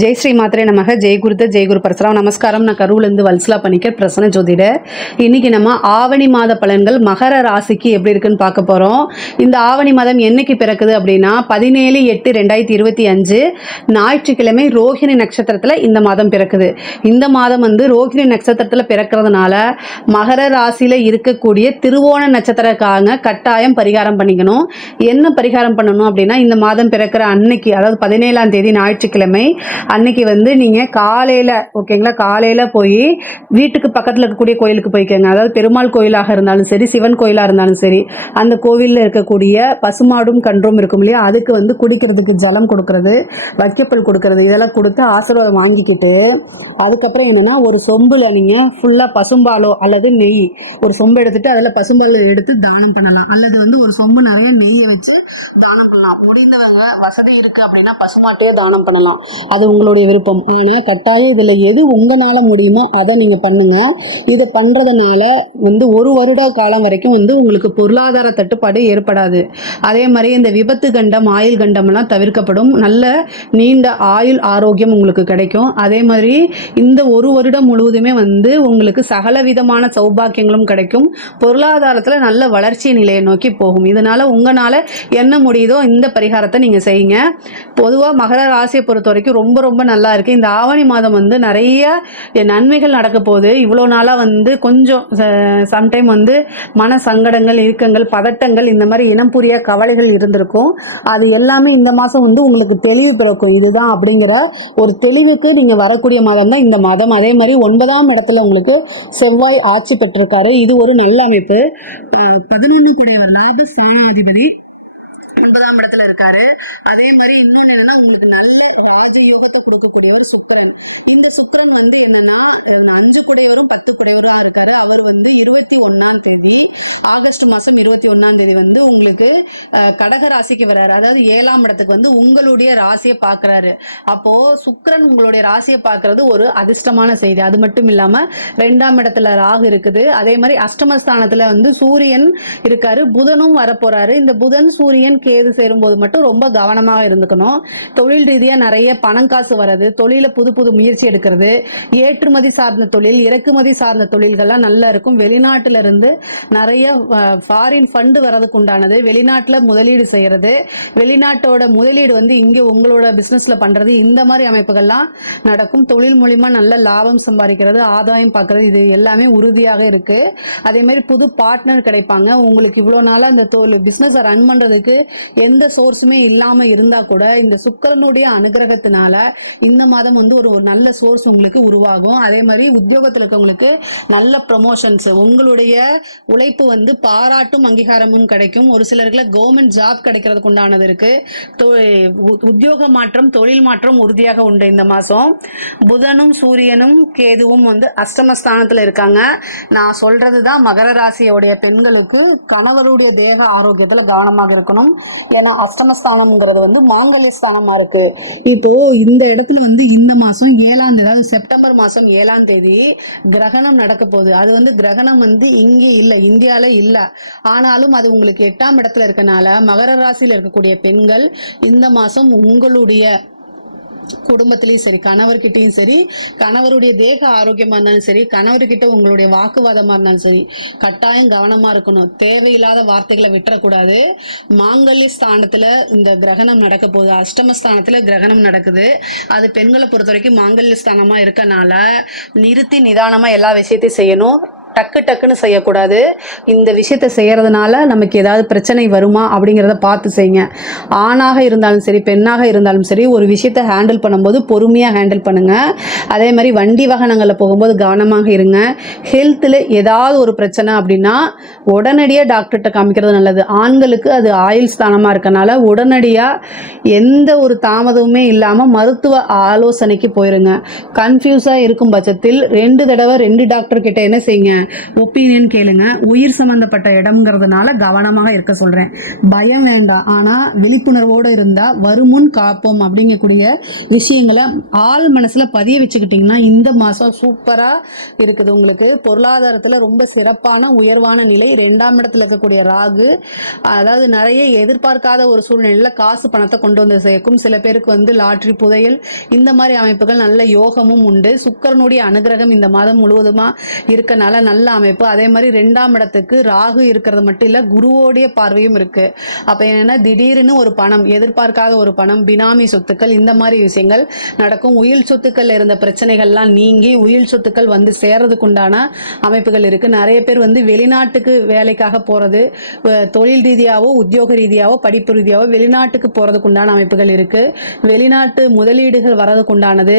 ஜெய் ஸ்ரீ மாத்திரை நமக ஜெய் குருத்த ஜெய் குரு பரசுராம். நமஸ்காரம். நான் கரூர்லேருந்து வல்சலா பண்ணிக்க பிரசன்ன ஜோதிடர். இன்னைக்கு நம்ம ஆவணி மாத பலன்கள் மகர ராசிக்கு எப்படி இருக்குன்னு பார்க்க போகிறோம். இந்த ஆவணி மாதம் என்னைக்கு பிறக்குது அப்படின்னா 17/8/2025 ஞாயிற்றுக்கிழமை ரோஹிணி நட்சத்திரத்தில் இந்த மாதம் பிறக்குது. இந்த மாதம் ரோஹிணி நட்சத்திரத்தில் பிறக்கிறதுனால மகர ராசியில் இருக்கக்கூடிய திருவோண நட்சத்திரக்காரங்க கட்டாயம் பரிகாரம் பண்ணிக்கணும். என்ன பரிகாரம் பண்ணணும் அப்படின்னா, இந்த மாதம் பிறக்கிற அன்னைக்கு, அதாவது 17ஆம் தேதி ஞாயிற்றுக்கிழமை அன்னைக்கு நீங்கள் காலையில், ஓகேங்களா, காலையில் போய் வீட்டுக்கு பக்கத்தில் இருக்கக்கூடிய கோயிலுக்கு போய்க்கோங்க. அதாவது பெருமாள் கோயிலாக இருந்தாலும் சரி, சிவன் கோயிலாக இருந்தாலும் சரி, அந்த கோவிலில் இருக்கக்கூடிய பசுமாடும் கன்றும் இருக்கும் இல்லையா, அதுக்கு குடிக்கிறதுக்கு ஜலம் கொடுக்கறது, வைக்கப்பல் கொடுக்கறது, இதெல்லாம் கொடுத்து ஆசீர்வாதம் வாங்கிக்கிட்டு அதுக்கப்புறம் என்னென்னா, ஒரு சொம்பில் நீங்கள் ஃபுல்லாக பசும்பாலோ அல்லது நெய், ஒரு சொம்பு எடுத்துட்டு அதில் பசும்பால் எடுத்து தானம் பண்ணலாம். அல்லது ஒரு சொம்பு நிறைய நெய்யை வச்சு தானம் பண்ணலாம். முடிந்தவங்க வசதி இருக்குது அப்படின்னா பசுமாட்டையோ தானம் பண்ணலாம். அது உங்களுடைய விருப்பம். ஆனால் கட்டாயம் இதில் எது உங்களால் முடியுமோ அதை நீங்கள் பண்ணுங்கள். இதை பண்ணுறதுனால ஒரு வருட காலம் வரைக்கும் உங்களுக்கு பொருளாதார தட்டுப்பாடு ஏற்படாது. அதே மாதிரி இந்த விபத்து கண்டம், ஆயுள் கண்டம்லாம் தவிர்க்கப்படும். நல்ல நீண்ட ஆயுள் ஆரோக்கியம் உங்களுக்கு கிடைக்கும். அதே மாதிரி இந்த ஒரு வருடம் முழுவதுமே உங்களுக்கு சகல விதமான சௌபாக்கியங்களும் கிடைக்கும். பொருளாதாரத்தில் நல்ல வளர்ச்சி நிலையை நோக்கி போகும். இதனால் உங்களால் என்ன முடியுதோ இந்த பரிகாரத்தை நீங்கள் செய்யுங்க. பொதுவாக மகர ராசியை பொறுத்த வரைக்கும் ரொம்ப ரொம்ப நல்லா இருக்கு. இந்த ஆவணி மாதம் நிறைய நன்மைகள் நடக்க போகுது. இவ்வளோ நாளாக கொஞ்சம் சம்டைம் மன சங்கடங்கள், இறுக்கங்கள், பதட்டங்கள், இந்த மாதிரி இனம் புரிய கவலைகள் இருந்திருக்கும். அது எல்லாமே இந்த மாதம் உங்களுக்கு தெளிவு பிறக்கும். இதுதான் அப்படிங்கிற ஒரு தெளிவுக்கு நீங்கள் வரக்கூடிய மாதம் தான் இந்த மாதம். அதே மாதிரி 9ஆம் இடத்துல உங்களுக்கு செவ்வாய் ஆட்சி பெற்றிருக்காரு. இது ஒரு நல்ல அமைப்பு. 11 கூடையவர் லாபஸ்தானாதிபதி 9ஆம் இடத்துல இருக்காரு. அதே மாதிரி இன்னொன்னு என்னன்னா, உங்களுக்கு நல்ல ராஜயோகத்தை கொடுக்கக்கூடியவர் சுக்கிரன். இந்த சுக்கிரன் என்னன்னா 5 கூடையவரும் 10 கூடையவரா இருக்காரு. அவர் 21ஆம் தேதி, ஆகஸ்ட் மாசம் 21ஆம் தேதி உங்களுக்கு கடக ராசிக்கு வர்றாரு. அதாவது 7ஆம் இடத்துக்கு உங்களுடைய ராசியை பாக்குறாரு. அப்போ சுக்கிரன் உங்களுடைய ராசியை பாக்குறது ஒரு அதிர்ஷ்டமான செய்தி. அது மட்டும் இல்லாம 2ஆம் இடத்துல ராகு இருக்குது. அதே மாதிரி அஷ்டமஸ்தானத்துல சூரியன் இருக்காரு. புதனும் வரப்போறாரு. இந்த புதன், சூரியன், கேது சேரும்போது மட்டும் ரொம்ப கவனமாக இருந்துக்கணும். தொழில் ரீதியா நிறைய பணம் காசு வர்றது, தொழில புது புது முயற்சி எடுக்கிறது, ஏற்றுமதி சார்ந்த தொழில், இறக்குமதி சார்ந்த தொழில்கள்லாம் நல்லா இருக்கும். வெளிநாட்டுல இருந்து நிறைய ஃபாரின் ஃபண்டு வர்றதுக்கு உண்டானது, வெளிநாட்டுல முதலீடு செய்யறது, வெளிநாட்டோட முதலீடு இங்க உங்களோட பிசினஸ்ல பண்றது, இந்த மாதிரி அமைப்புகள்லாம் நடக்கும். தொழில் மூலியமா நல்ல லாபம் சம்பாதிக்கிறது, ஆதாயம் பார்க்கறது, இது எல்லாமே உறுதியாக இருக்கு. அதே மாதிரி புது பார்ட்னர் கிடைப்பாங்க. உங்களுக்கு இவ்வளவு நாளா இந்த பிசினஸ் ரன் பண்றதுக்கு எந்த சோர்ஸுமே இல்லாம இருந்தா கூட இந்த சுக்கிரனுடைய அனுகிரகத்தினால இந்த மாதம் ஒரு நல்ல சோர்ஸ் உங்களுக்கு உருவாகும். அதே மாதிரி உத்தியோகத்தில் இருக்கவங்களுக்கு நல்ல ப்ரமோஷன்ஸ், உங்களுடைய உழைப்பு பாராட்டும் அங்கீகாரமும் கிடைக்கும். ஒரு சிலருக்கு கவர்மெண்ட் ஜாப் கிடைக்கிறதுக்கு உண்டானது இருக்கு. உத்தியோக மாற்றம், தொழில் மாற்றம் உறுதியாக உண்டு. இந்த மாசம் புதனும் சூரியனும் கேதுவும் அஷ்டமஸ்தானத்துல இருக்காங்க. நான் சொல்றதுதான் மகர ராசியோடைய பெண்களுக்கு கணவருடைய தேக ஆரோக்கியத்துல கவனமாக இருக்கணும். ஏன்னா அஷ்டமஸ்தானம்ங்கிறது மாங்கல்ய ஸ்தானமா இருக்கு. இப்போ இந்த இடத்துல இந்த மாசம் 7ஆம் தேதி, அதாவது செப்டம்பர் மாசம் 7ஆம் தேதி கிரகணம் நடக்க போகுது. அது கிரகணம் இங்கே இல்ல, இந்தியால இல்ல. ஆனாலும் அது உங்களுக்கு 8ஆம் இடத்துல இருக்கனால மகர ராசியில இருக்கக்கூடிய பெண்கள் இந்த மாசம் உங்களுடைய குடும்பத்திலையும் சரி, கணவர்கிட்டையும் சரி, கணவருடைய தேக ஆரோக்கியமா இருந்தாலும் சரி, கணவர்கிட்ட உங்களுடைய வாக்குவாதமா இருந்தாலும் சரி, கட்டாயம் கவனமா இருக்கணும். தேவையில்லாத வார்த்தைகளை விட்டுறக்கூடாது. மாங்கல்ய ஸ்தானத்துல இந்த கிரகணம் நடக்க போகுது. அஷ்டமஸ்தானத்துல கிரகணம் நடக்குது. அது பெண்களை பொறுத்த வரைக்கும் மாங்கல்ய ஸ்தானமா இருக்கனால நிறுத்தி நிதானமா எல்லா விஷயத்தையும் செய்யணும். டக்கு டக்குன்னு செய்யக்கூடாது. இந்த விஷயத்தை செய்யறதுனால நமக்கு ஏதாவது பிரச்சனை வருமா அப்படிங்கிறத பார்த்து செய்யுங்க. ஆணாக இருந்தாலும் சரி, பெண்ணாக இருந்தாலும் சரி, ஒரு விஷயத்தை ஹேண்டில் பண்ணும்போது பொறுமையாக ஹேண்டில் பண்ணுங்க. அதே மாதிரி வண்டி வாகனங்களில் போகும்போது கவனமாக இருங்க. ஹெல்த்தில் ஏதாவது ஒரு பிரச்சனை அப்படின்னா உடனடியாக டாக்டர்கிட்ட காமிக்கிறது நல்லது. ஆண்களுக்கு அது ஆயுள் ஸ்தானமாக இருக்கனால உடனடியாக எந்த ஒரு தாமதமுமே இல்லாமல் மருத்துவ ஆலோசனைக்கு போயிருங்க. கன்ஃபியூஸாக இருக்கும் பட்சத்தில் 2 தடவை 2 டாக்டர் கிட்ட என்ன செய்யுங்க, ஒப்பீனியன் கேளுங்க. உயிர் சம்பந்தப்பட்ட இடம்ங்கிறதுனால கவனமாக இருக்க சொல்றேன். பயம் வேண்டாம், ஆனா விழிப்புணர்வோடு இருந்தா வருமுன் காப்போம் அப்படிங்கக்கூடிய விஷயங்களை ஆள் மனசுல பதிய வச்சுக்கிட்டீங்கன்னா இந்த மாசம் சூப்பரா இருக்குது. உங்களுக்கு பொருளாதாரத்துல ரொம்ப சிறப்பான உயர்வான நிலை. 2ஆம் இடத்துல இருக்கக்கூடிய ராகு, அதாவது நிறைய எதிர்பார்க்காத ஒரு சூழ்நிலையில காசு பணத்தை கொண்டு வந்து சேர்க்கும். சில பேருக்கு வந்து லாட்ரி, புதையல் இந்த மாதிரி அமைப்புகள் நல்ல யோகமும் உண்டு. சுக்கிரனுடைய அனுகிரகம் இந்த மாதம் முழுவதுமா இருக்கனால நல்ல அமைப்பு. அதே மாதிரி 2ஆம் இடத்துக்கு ராகு இருக்கிறது மட்டும் இல்ல, குருவோடைய பார்வையும் இருக்கு. அப்ப என்னன்னா திடீர்னு ஒரு பணம், எதிர்பார்க்காத ஒரு பணம், பினாமி சொத்துக்கள், இந்த மாதிரி விஷயங்கள் நடக்கும். உயில் சொத்துக்கள் இருந்த பிரச்சனைகள்லாம் நீங்கி உயில் சொத்துக்கள் வந்து சேர்றதுக்கு உண்டான அமைப்புகள் இருக்கு. நிறைய பேர் வந்து வெளிநாட்டுக்கு வேலைக்காக போறது, தொழில் ரீதியாவோ உத்தியோக ரீதியாவோ படிப்பு ரீதியாவோ வெளிநாட்டுக்கு போறதுக்கு உண்டான அமைப்புகள் இருக்கு. வெளிநாட்டு முதலீடுகள் வரதுக்கு உண்டானது,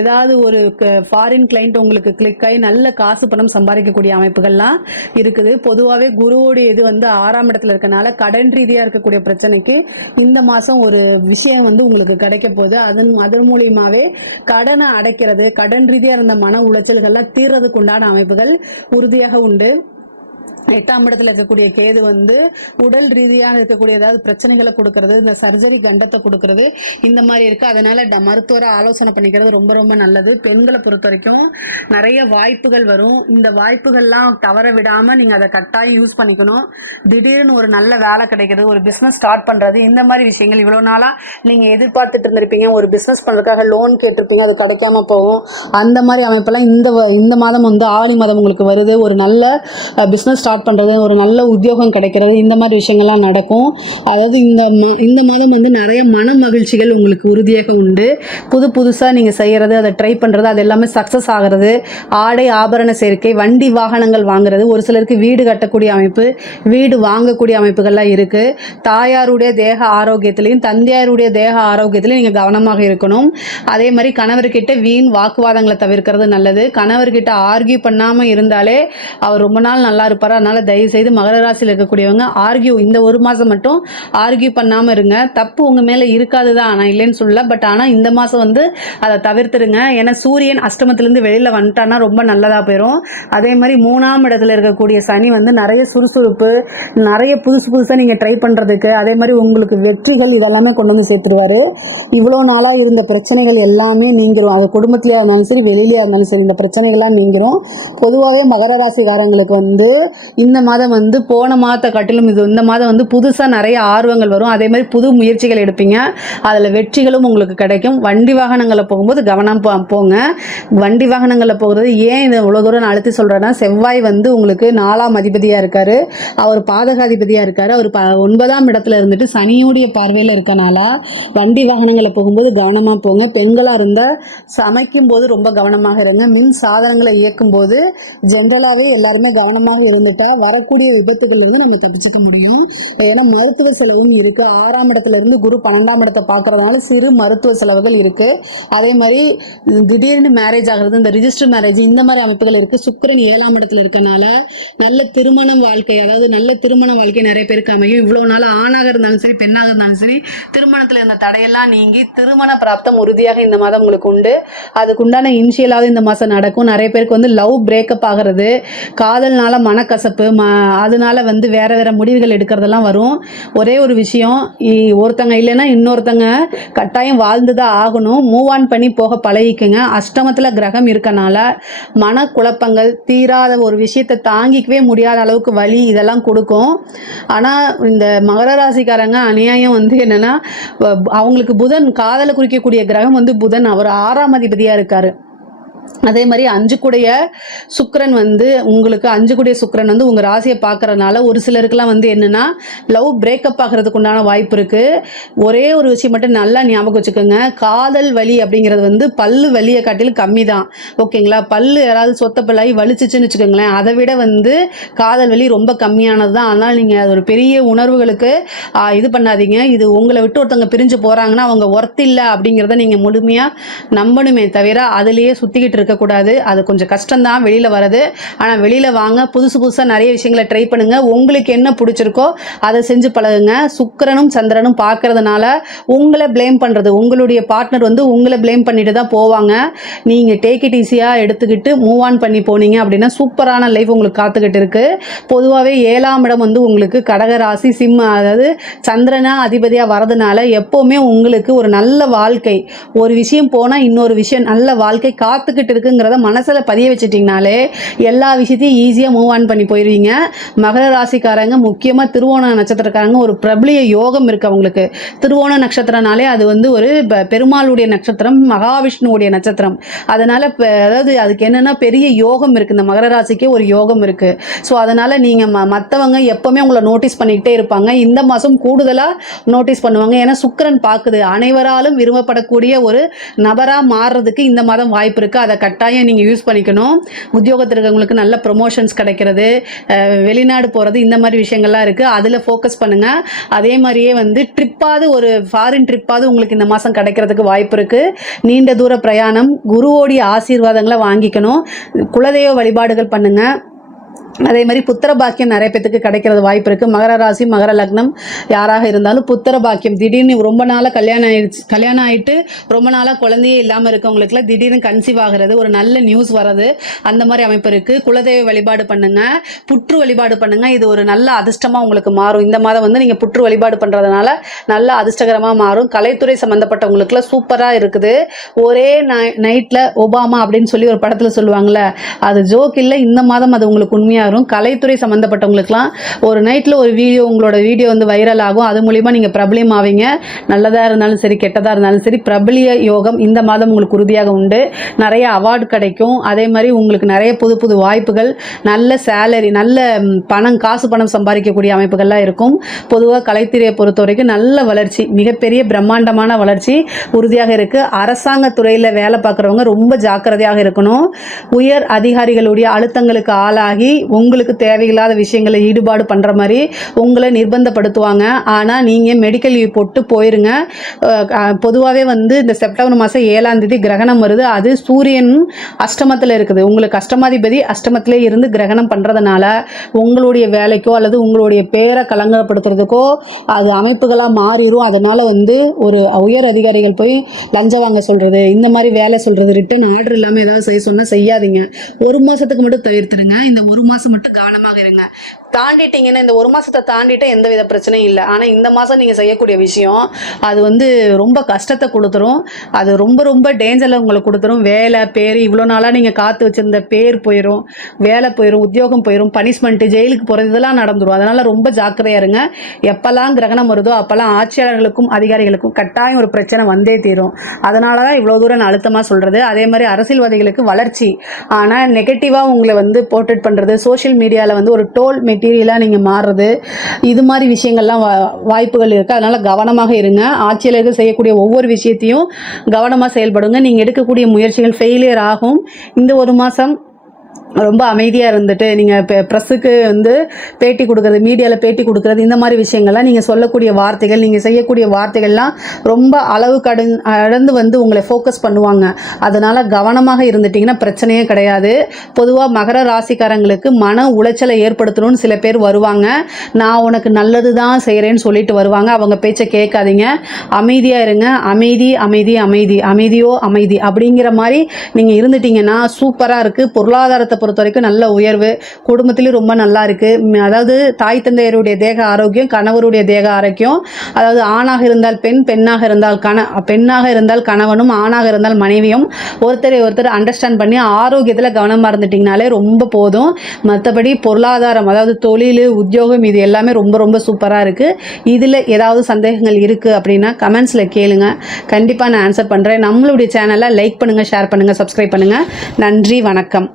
ஏதாவது ஒரு ஃபாரின் கிளைண்ட் உங்களுக்கு கிளிக் ஆகி நல்ல காசு பணம் சம்பாதிக்கக்கூடிய அமைப்புகள்லாம் இருக்குது. பொதுவாகவே குருவோடைய இது வந்து 6ஆம் இடத்துல இருக்கனால கடன் ரீதியா இருக்கக்கூடிய பிரச்சனைக்கு இந்த மாசம் ஒரு விஷயம் வந்து உங்களுக்கு கிடைக்க போகுது. அதன் மூலியமாவே கடனை அடைக்கிறது, கடன் ரீதியா இருந்த மன உளைச்சல்கள்லாம் தீர்றதுக்கு உண்டான அமைப்புகள் உறுதியாக உண்டு. 8ஆம் இடத்துல இருக்கக்கூடிய கேது வந்து உடல் ரீதியாக இருக்கக்கூடிய ஏதாவது பிரச்சனைகளை கொடுக்கறது, இந்த சர்ஜரி கண்டத்தை கொடுக்கறது, இந்த மாதிரி இருக்கு. அதனால மருத்துவரை ஆலோசனை பண்ணிக்கிறது ரொம்ப ரொம்ப நல்லது. பெண்களை பொறுத்த வரைக்கும் நிறைய வாய்ப்புகள் வரும். இந்த வாய்ப்புகள்லாம் தவற விடாம நீங்க அதை கட்டாயம் யூஸ் பண்ணிக்கணும். திடீர்னு ஒரு நல்ல வேலை கிடைக்கிறது, ஒரு பிசினஸ் ஸ்டார்ட் பண்றது, இந்த மாதிரி விஷயங்கள் இவ்வளவு நாளா நீங்க எதிர்பார்த்துட்டு இருந்திருப்பீங்க. ஒரு பிசினஸ் பண்றதுக்காக லோன் கேட்டிருப்பீங்க, அது கிடைக்காம போகும். அந்த மாதிரி அமைப்பெல்லாம் இந்த மாதம் வந்து ஆடி மாதம் உங்களுக்கு வருது. ஒரு நல்ல பிசினஸ் ஸ்டார்ட் பண்றது, ஒரு நல்ல உத்தியோகம் கிடைக்கிறது, இந்த மாதிரி விஷயங்கள்லாம் நடக்கும். அதாவது இந்த மாதம் வந்து நிறைய மன மகிழ்ச்சிகள் உங்களுக்கு உறுதியாக உண்டு. புதுசா நீங்க செய்யறது, அதை ட்ரை பண்றது, அது எல்லாமே சக்சஸ் ஆகிறது. ஆடை ஆபரண சேர்க்கை, வண்டி வாகனங்கள் வாங்குறது, ஒரு சிலருக்கு வீடு கட்டக்கூடிய அமைப்பு, வீடு வாங்கக்கூடிய அமைப்புகள்லாம் இருக்கு. தாயாருடைய தேக ஆரோக்கியத்திலையும் தந்தையாருடைய தேக ஆரோக்கியத்திலையும் நீங்க கவனமாக இருக்கணும். அதே மாதிரி கணவர்கிட்ட வீண் வாக்குவாதங்களை தவிர்க்கிறது நல்லது. கணவர்கிட்ட ஆர்கியூ பண்ணாம இருந்தாலே அவர் ரொம்ப நாள் நல்லா இருப்பாரு. அதனால தயவு செய்து மகர ராசியில் இருக்கக்கூடியவங்க இந்த ஒரு மாசம் மட்டும் ஆர்கியூ பண்ணாம இருங்க. தப்பு உங்க மேல இருக்காதுதான், நான் இல்லைன்னு சொல்லல. பட் ஆனா இந்த மாசம் வந்து அதை தவிர்த்துருங்க. ஏன்னா சூரியன் அஷ்டமத்திலிருந்து வெளியில வந்துட்டானா ரொம்ப நல்லதா போயிடும். அதே மாதிரி 3ஆம் இடத்துல இருக்கக்கூடிய சனி வந்து நிறைய சுறுசுறுப்பு, நிறைய புதுசா நீங்க ட்ரை பண்றதுக்கு, அதே மாதிரி உங்களுக்கு வெற்றிகள் இதெல்லாமே கொண்டு வந்து சேர்த்துருவாரு. இவ்வளவு நாளா இருந்த பிரச்சனைகள் எல்லாமே நீங்கிரும். அது குடும்பத்திலேயா இருந்தாலும் சரி, வெளியிலேயா இருந்தாலும் சரி, இந்த பிரச்சனைகள்லாம் நீங்கிரும். பொதுவாகவே மகர ராசிக்காரங்களுக்கு வந்து இந்த மாதம் வந்து போன மாதத்தை காட்டிலும் இந்த மாதம் வந்து புதுசா நிறைய ஆர்வங்கள் வரும். அதே மாதிரி புது முயற்சிகள் எடுப்பீங்க, அதுல வெற்றிகளும் உங்களுக்கு கிடைக்கும். வண்டி வாகனங்களை போகும்போது கவனம் போங்க. வண்டி வாகனங்களை போகிறது ஏன் இது இவ்வளவு தூரம் நான் அழுத்தி சொல்றேன்னா, செவ்வாய் வந்து உங்களுக்கு 4ஆம் அதிபதியா இருக்காரு, அவர் பாதகாதிபதியா இருக்காரு. அவர் 9ஆம் இடத்துல இருந்துட்டு சனியுடைய பார்வையில இருக்கனால வண்டி வாகனங்களை போகும்போது கவனமா போங்க. பெண்களா இருந்தா சமைக்கும் போது ரொம்ப கவனமாக இருங்க. மின் சாதனங்களை இயக்கும் போது ஜென்ரலாவே எல்லாருமே கவனமாக இருந்துட்டா வரக்கூடிய விபத்துகள் இருந்து நம்ம தப்பிச்சுக்க முடியும். ஏன்னா மருத்துவ செலவும் இருக்கு. 6ஆம் இடத்துல இருந்து குரு 12ஆம் இடத்தை பார்க்கறதுனால சிறு மருத்துவ செலவுகள் இருக்கு. அதே மாதிரி திடீர்னு மேரேஜ் ஆகிறது, இந்த ரிஜிஸ்டர் மேரேஜ், இந்த மாதிரி அமைப்புகள் இருக்கு. சுக்கிரன் 7ஆம் இடத்துல இருக்கனால நல்ல திருமண வாழ்க்கை, அதாவது நல்ல திருமண வாழ்க்கை நிறைய பேருக்கு அமையும். இவ்வளவு நாள் ஆணாக இருந்தாலும் சரி, பெண்ணாக இருந்தாலும் சரி, திருமணத்துல இருந்த தடையெல்லாம் நீங்கி திருமண பிராப்தம் உறுதியாக இந்த மாதம் உங்களுக்கு உண்டு. அதுக்குண்டான இனிஷியலாவது இந்த மாசம் நடக்கும். நிறைய பேருக்கு வந்து லவ் பிரேக்கப் ஆகிறது, காதல்னால மனக்கசப்பு, அதனால வந்து வேற முடிவுகள் எடுக்கிறதெல்லாம் வரும். ஒரே ஒரு விஷயம், ஒருத்தங்க இல்லைன்னா இன்னொருத்தங்க கட்டாயம் வாழ்ந்துதான் ஆகணும். மூவ் ஆன் பண்ணி போக பழகிக்குங்க. அஷ்டமத்துல கிரகம் இருக்கனால மன குழப்பங்கள், தீராத ஒரு விஷயத்தை தாங்கிக்கவே முடியாத அளவுக்கு வலி இதெல்லாம் கொடுக்கும். ஆனா இந்த மகர ராசிக்காரங்க அநியாயம் வந்து என்னன்னா, அவங்களுக்கு புதன், காதலை குறிக்கக்கூடிய கிரகம் வந்து புதன், அவர் 6ஆம் அதிபதியா இருக்காரு. அதே மாதிரி 5 கூடைய சுக்கிரன் வந்து உங்களுக்கு 5 கூடைய சுக்கிரன் வந்து உங்க ராசியை பார்க்கறதுனால ஒரு சிலருக்குலாம் வந்து என்னன்னா லவ் பிரேக்கப் ஆகிறதுக்கு உண்டான வாய்ப்பு இருக்கு. ஒரே ஒரு விஷயம் மட்டும் நல்லா ஞாபகம் வச்சுக்கோங்க, காதல் வலி அப்படிங்கிறது வந்து பல்லு வலியை காட்டிலும் கம்மி தான். ஓகேங்களா? பல்லு யாராவது சொத்த பல்லாகி வலிச்சிச்சுன்னு வச்சுக்கோங்களேன், அதை விட வந்து காதல் வலி ரொம்ப கம்மியானது தான். அதனால் நீங்கள் அது ஒரு பெரிய உணர்வுகளுக்கு இது பண்ணாதீங்க. இது உங்களை விட்டு ஒருத்தவங்க பிரிஞ்சு போகிறாங்கன்னா அவங்க ஒர்த் இல்லை அப்படிங்கிறத நீங்கள் முழுமையாக நம்பணுமே தவிர அதிலேயே சுற்றிக்கிட்டு போட்டுட்டு இருக்கக்கூடாது. அது கொஞ்சம் கஷ்டம்தான் வெளியில் வர்றது. ஆனால் வெளியில் வாங்க, புதுசாக நிறைய விஷயங்களை ட்ரை பண்ணுங்கள். உங்களுக்கு என்ன பிடிச்சிருக்கோ அதை செஞ்சு பழகுங்க. சுக்கிரனும் சந்திரனும் பார்க்கறதுனால உங்களை ப்ளேம் பண்ணுறது, உங்களுடைய பார்ட்னர் வந்து உங்களை ப்ளேம் பண்ணிட்டு தான் போவாங்க. நீங்கள் டேக் இட் ஈஸியாக எடுத்துக்கிட்டு மூவ் ஆன் பண்ணி போனீங்க அப்படின்னா சூப்பரான லைஃப் உங்களுக்கு காத்துக்கிட்டு இருக்கு. பொதுவாகவே 7ஆம் இடம் வந்து உங்களுக்கு கடகராசி அதாவது சந்திரனா அதிபதியாக வரதுனால எப்போவுமே உங்களுக்கு ஒரு நல்ல வாழ்க்கை, ஒரு விஷயம் போனால் இன்னொரு விஷயம் நல்ல வாழ்க்கை காத்துக்கிட்டு இருக்குங்கிறத மனசில் பதிய வச்சுட்டிங்கனாலே எல்லா விஷயத்தையும் ஈஸியாக மூவ் ஆன் பண்ணி போயிடுவீங்க. மகர ராசிக்காரங்க, முக்கியமாக திருவோண நட்சத்திரக்காரங்க ஒரு பிரபலிய யோகம் இருக்குது அவங்களுக்கு. திருவோண நட்சத்திரனாலே அது வந்து ஒரு பெருமாளுடைய நட்சத்திரம், மகாவிஷ்ணுவுடைய நட்சத்திரம். அதனால் அதாவது அதுக்கு என்னென்னா பெரிய யோகம் இருக்குது. இந்த மகர ராசிக்கே ஒரு யோகம் இருக்குது. ஸோ அதனால் நீங்கள் மற்றவங்க எப்போவுமே உங்களை நோட்டீஸ் பண்ணிக்கிட்டே இருப்பாங்க. இந்த மாதம் கூடுதலாக நோட்டீஸ் பண்ணுவாங்க. ஏன்னா சுக்கிரன் பார்க்குது, அனைவராலும் விரும்பப்படக்கூடிய ஒரு நபராக மாறுறதுக்கு இந்த மாதம் வாய்ப்பு இருக்குது. அதை கட்டாயம் நீங்கள் யூஸ் பண்ணிக்கணும். உத்தியோகத்தில் இருக்கவங்களுக்கு நல்ல ப்ரொமோஷன்ஸ் கிடைக்கிறது, வெளிநாடு போகிறது, இந்த மாதிரி விஷயங்கள்லாம் இருக்குது. அதில் ஃபோக்கஸ் பண்ணுங்கள். அதே மாதிரியே வந்து ட்ரிப்பாவது, ஒரு ஃபாரின் ட்ரிப்பாவது உங்களுக்கு இந்த மாதம் கிடைக்கிறதுக்கு வாய்ப்பு இருக்குது. நீண்ட தூர பிரயாணம், குருவோடைய ஆசீர்வாதங்களை வாங்கிக்கணும். குலதெய்வ வழிபாடுகள் பண்ணுங்கள். அதே மாதிரி புத்திர பாக்கியம் நிறைய பேத்துக்கு கிடைக்கிறது வாய்ப்பு இருக்குது. மகர ராசி, மகர லக்னம் யாராக இருந்தாலும் புத்திர பாக்கியம், திடீர்னு ரொம்ப நாளாக கல்யாணம் ஆகிட்டு ரொம்ப நாளாக குழந்தையே இல்லாமல் இருக்கவங்களுக்குலாம் திடீர்னு கன்சீவ் ஆகிறது, ஒரு நல்ல நியூஸ் வர்றது, அந்த மாதிரி அமைப்பு இருக்குது. குலதெய்வ வழிபாடு பண்ணுங்கள், புற்று வழிபாடு பண்ணுங்கள். இது ஒரு நல்ல அதிர்ஷ்டமாக உங்களுக்கு மாறும். இந்த மாதம் வந்து நீங்கள் புற்று வழிபாடு பண்ணுறதுனால நல்ல அதிர்ஷ்டகரமாக மாறும். கலைத்துறை சம்மந்தப்பட்டவங்களுக்குலாம் சூப்பராக இருக்குது. ஒரே நைட்டில் ஒபாமா அப்படின்னு சொல்லி ஒரு படத்தில் சொல்லுவாங்கள்ல, அது ஜோக் இல்லை. இந்த மாதம் அது உங்களுக்கு உண்மையாக வரும். கலைத்துறை சம்மந்தப்பட்டவங்களுக்குலாம் ஒரு நைட்டில் ஒரு வீடியோ, உங்களோட வீடியோ வந்து வைரல் ஆகும். அது மூலிமா நீங்கள் பிரபலியம் ஆவீங்க. நல்லதாக இருந்தாலும் சரி, கெட்டதாக இருந்தாலும் சரி, பிரபலிய யோகம் இந்த மாதம் உங்களுக்கு உறுதியாக உண்டு. நிறைய அவார்டு கிடைக்கும். அதே மாதிரி உங்களுக்கு நிறைய புது புது வாய்ப்புகள், நல்ல சேலரி, நல்ல காசு பணம் சம்பாதிக்கக்கூடிய அமைப்புகள்லாம் இருக்கும். பொதுவாக கலைத்துறையை பொறுத்த வரைக்கும் நல்ல வளர்ச்சி, மிகப்பெரிய பிரம்மாண்டமான வளர்ச்சி உறுதியாக இருக்குது. அரசாங்க துறையில் வேலை பார்க்குறவங்க ரொம்ப ஜாக்கிரதையாக இருக்கணும். உயர் அதிகாரிகளுடைய அழுத்தங்களுக்கு ஆளாகி உங்களுக்கு தேவையில்லாத விஷயங்களை ஈடுபாடு பண்ணுற மாதிரி உங்களை நிர்பந்தப்படுத்துவாங்க. ஆனால் நீங்கள் மெடிக்கல் லீவ் போட்டு போயிருங்க. பொதுவாகவே வந்து இந்த செப்டம்பர் மாதம் 7ஆம் தேதி கிரகணம் வருது. அது சூரியன் அஷ்டமத்தில் இருக்குது. உங்களுக்கு அஷ்டமாதிபதி அஷ்டமத்திலே இருந்து கிரகணம் பண்ணுறதுனால உங்களுடைய வேலைக்கோ அல்லது உங்களுடைய பேரை கலங்கப்படுத்துறதுக்கோ அது அமைப்புகளாக மாறிடும். அதனால் வந்து ஒரு உயர் அதிகாரிகள் போய் லஞ்சம் வாங்க சொல்கிறது, இந்த மாதிரி வேலை சொல்கிறது, ரிட்டன் ஆர்டர் இல்லாமல் ஏதாவது செய்ய சொன்னால் செய்யாதீங்க. ஒரு மாதத்துக்கு மட்டும் தவிர்த்துருங்க. இந்த ஒரு மாதம் மட்டும் கவனமாக இருங்க. தாண்டிட்டீங்கன்னா, இந்த ஒரு மாதத்தை தாண்டிட்டு எந்த வித பிரச்சனையும் இல்லை. ஆனால் இந்த மாதம் நீங்கள் செய்யக்கூடிய விஷயம் அது வந்து ரொம்ப கஷ்டத்தை கொடுத்துரும். அது ரொம்ப ரொம்ப டேஞ்சரில் உங்களை கொடுத்துரும். வேலை, பேர், இவ்வளோ நாளாக நீங்கள் காத்து வச்சுருந்த பேர் போயிடும், வேலை போயிடும், உத்தியோகம் போயிடும், பனிஷ்மெண்ட்டு, ஜெயிலுக்கு போகிறது, இதெல்லாம் நடந்துடும். அதனால் ரொம்ப ஜாக்கிரதையாக இருங்க. எப்போல்லாம் கிரகணம் வருதோ அப்போல்லாம் ஆட்சியாளர்களுக்கும் அதிகாரிகளுக்கும் கட்டாயம் ஒரு பிரச்சனை வந்தே தீரும். அதனால தான் இவ்வளோ தூரம் நான் அழுத்தமாக சொல்கிறது. அதே மாதிரி அரசியல்வாதிகளுக்கு வளர்ச்சி, ஆனால் நெகட்டிவாக உங்களை வந்து போர்ட்ரேட் பண்ணுறது, சோஷியல் மீடியாவில் வந்து ஒரு டோல் மெட்டீரியலாக நீங்கள் மாறுறது, இது மாதிரி விஷயங்கள்லாம் வாய்ப்புகள் இருக்குது. அதனால் கவனமாக இருங்க. ஆட்சியாளர்கள் செய்யக்கூடிய ஒவ்வொரு விஷயத்தையும் கவனமாக செயல்படுங்க. நீங்கள் எடுக்கக்கூடிய முயற்சிகள் ஃபெயிலியர் ஆகும். இந்த ஒரு மாதம் ரொம்ப அமைதியாக இருந்துட்டு நீங்கள் ப்ரெஸ்ஸுக்கு வந்து பேட்டி கொடுக்குறது, மீடியாவில் பேட்டி கொடுக்குறது, இந்த மாதிரி விஷயங்கள்லாம் நீங்கள் சொல்லக்கூடிய வார்த்தைகள், நீங்கள் செய்யக்கூடிய வார்த்தைகள்லாம் ரொம்ப அளவு கடந்து வந்து உங்களை ஃபோக்கஸ் பண்ணுவாங்க. அதனால் கவனமாக இருந்துட்டிங்கன்னா பிரச்சனையே கிடையாது. பொதுவாக மகர ராசிக்காரங்களுக்கு மன உளைச்சலை ஏற்படுத்தணும்னு சில பேர் வருவாங்க. நான் உனக்கு நல்லது தான் செய்கிறேன்னு சொல்லிட்டு வருவாங்க. அவங்க பேச்சை கேட்காதீங்க. அமைதியாக இருங்க. அமைதி அமைதி அமைதி, அமைதியோ அமைதி அப்படிங்கிற மாதிரி நீங்கள் இருந்துட்டிங்கன்னா சூப்பராக இருக்குது. பொருளாதாரத்தை பொறுத்த வரைக்கும் நல்ல உயர்வு, குடும்பத்திலும் ரொம்ப நல்லா இருக்குது. அதாவது தாய் தந்தையருடைய தேக ஆரோக்கியம், கணவருடைய தேக ஆரோக்கியம், அதாவது ஆணாக இருந்தால் பெண், பெண்ணாக இருந்தால் கணவனும், ஆணாக இருந்தால் மனைவியும் ஒருத்தரை ஒருத்தர் அண்டர்ஸ்டாண்ட் பண்ணி ஆரோக்கியத்தில் கவனமாக இருந்துட்டிங்கனாலே ரொம்ப போதும். மற்றபடி பொருளாதாரம், அதாவது தொழில், உத்தியோகம், இது எல்லாமே ரொம்ப ரொம்ப சூப்பராக இருக்குது. இதில் ஏதாவது சந்தேகங்கள் இருக்குது அப்படின்னா கமெண்ட்ஸில் கேளுங்க. கண்டிப்பாக நான் ஆன்சர் பண்ணுறேன். நம்மளுடைய சேனலை லைக் பண்ணுங்கள், ஷேர் பண்ணுங்கள், சப்ஸ்கிரைப் பண்ணுங்கள். நன்றி, வணக்கம்.